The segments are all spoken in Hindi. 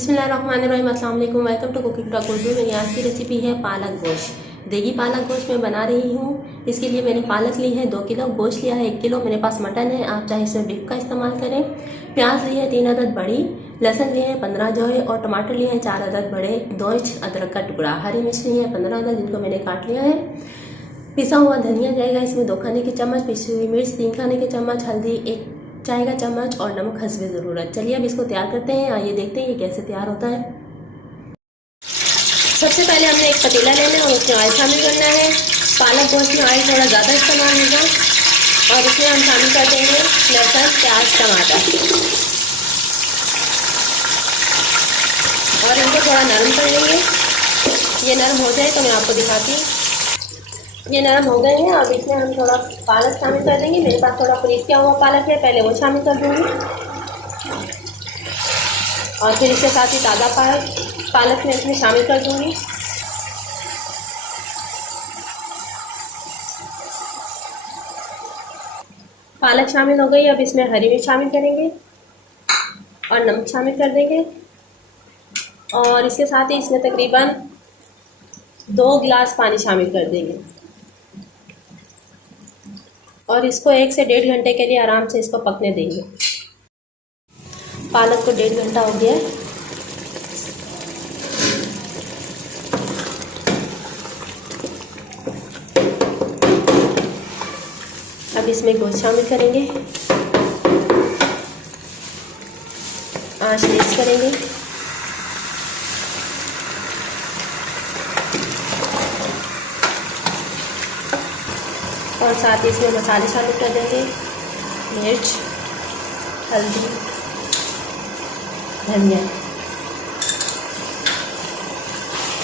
बिस्मिल्लाहिर्रहमानिर्रहीम, अस्सलाम वालेकुम। Welcome to cooking talk Urdu. मेरी आज की रेसिपी है पालक गोश्त। देगी पालक गोश्त मैं बना रही हूँ। इसके लिए मैंने पालक ली है 2 किलो, गोश्त लिया है 1 किलो, मेरे पास मटन है, आप चाहे इसमें बीफ का इस्तेमाल करें। प्याज लिए हैं 3 अदद बड़ी, लहसुन लिए हैं 15 जो है, और टमाटर लिए हैं 4 अदद बड़े, 2 इंच अदरक का टुकड़ा, हरी मिर्च लिए हैं 15 अदद, जिनको मैंने काट लिया है। पिसा हुआ धनिया जाएगा इसमें 2 खाने के चम्मच, पिसी हुई मिर्च 3 खाने के चम्मच, हल्दी 1 चाय का चम्मच और नमक हस्बे ज़रूरत। चलिए अब इसको तैयार करते हैं। आइए देखते हैं ये कैसे तैयार होता है। सबसे पहले हमने एक पतीला लेना है और उसमें ऑयल शामिल करना है। पालक गोश्त में ऑयल थोड़ा ज़्यादा इस्तेमाल होगा और इसमें हम शामिल कर देंगे लहसुन, प्याज, टमाटर और इनको थोड़ा नरम कर लेंगे। ये नरम हो जाए तो मैं आपको दिखाती हूँ। ये नरम हो गए हैं। अब इसमें हम थोड़ा पालक शामिल कर देंगे। मेरे पास थोड़ा फ्रीज किया हुआ पालक है, पहले वो शामिल कर दूँगी और फिर इसके साथ ही ताज़ा पालक में इसमें शामिल कर दूँगी। पालक शामिल हो गई। अब इसमें हरी मिर्च शामिल करेंगे और नमक शामिल कर देंगे और इसके साथ ही इसमें तकरीबन 2 गिलास पानी शामिल कर देंगे और इसको 1 से 1.5 घंटे के लिए आराम से इसको पकने देंगे। पालक को 1.5 घंटा हो गया है। अब इसमें गोश्त शामिल करेंगे, आंच तेज करेंगे और साथ ही इसमें मसाले शामिल कर देंगे, मिर्च, हल्दी, धनिया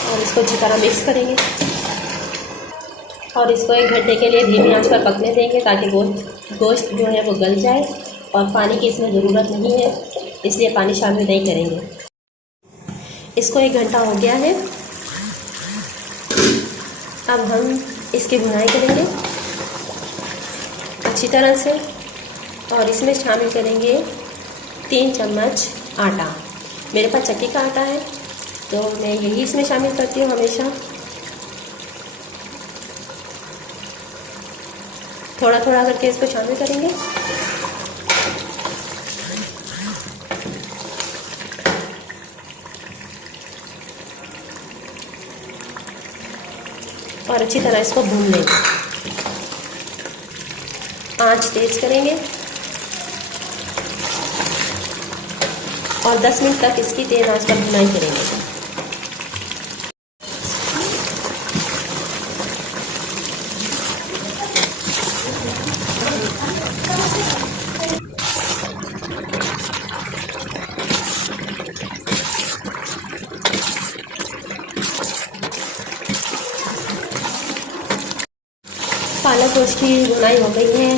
और इसको अच्छी तरह मिक्स करेंगे और इसको 1 घंटे के लिए धीमी आंच पर पकने देंगे ताकि गोश्त जो है वो गल जाए और पानी की इसमें ज़रूरत नहीं है, इसलिए पानी शामिल नहीं करेंगे। इसको 1 घंटा हो गया है। अब हम इसकी भुनाई करेंगे अच्छी तरह से और इसमें शामिल करेंगे 3 चम्मच आटा। मेरे पास चक्की का आटा है तो मैं यही इसमें शामिल करती हूँ हमेशा। थोड़ा थोड़ा करके इसको शामिल करेंगे और अच्छी तरह इसको भून लेंगे। आंच तेज करेंगे और 10 मिनट तक इसकी तेज आंच पर भुनाई करेंगे। पालक गोश्त की भुनाई हो गई है।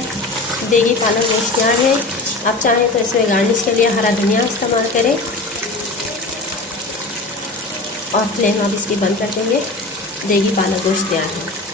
देगी पालक गोश्त तैयार है। आप चाहें तो इसमें गार्निश के लिए हरा धनिया इस्तेमाल करें और फ्लेम आप इसकी बंद कर देंगे। देगी पालक गोश्त तैयार है।